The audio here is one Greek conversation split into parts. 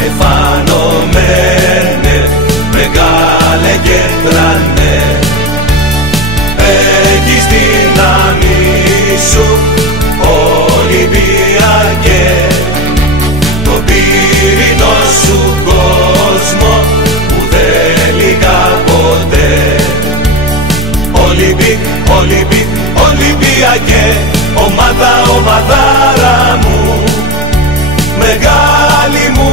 Στεφάνωμένε, μεγάλε και τρανέ, έχεις δύναμη σου Ολυμπιακέ, τον πύρινο σου κόσμο που δεν λυγά ποτέ. Ολυμπιακέ, ομάδα, ομαδάρα μου, μεγάλη μου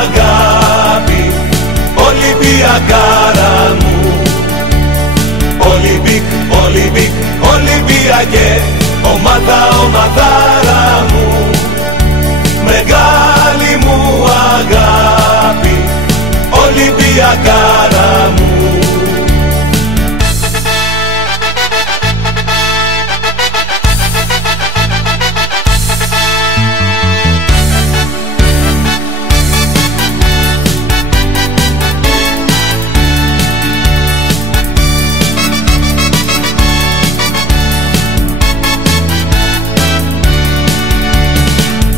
αγάπη, Ολυμπιακάρα μου. Ολυμπιακέ, ομάδα, ομαδάρα μου, μεγάλη μου αγάπη, Ολυμπιακάρα μου.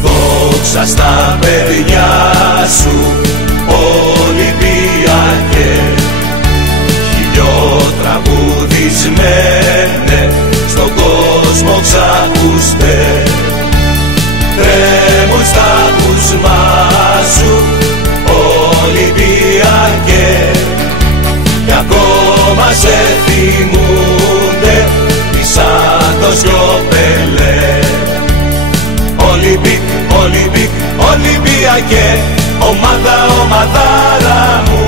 Δόξα στα παιδιά σου Ολυμπιακέ, χιλιοτραγουδισμένε στον κόσμο ξακούστε. Τρέμουν στα ακούσμα σου Ολυμπιακέ, κι ακόμα σε θυμούνται οι Σάντος κι ο Πελέ. Ολυμπιακέ, ομάδα, ομαδάρα μου,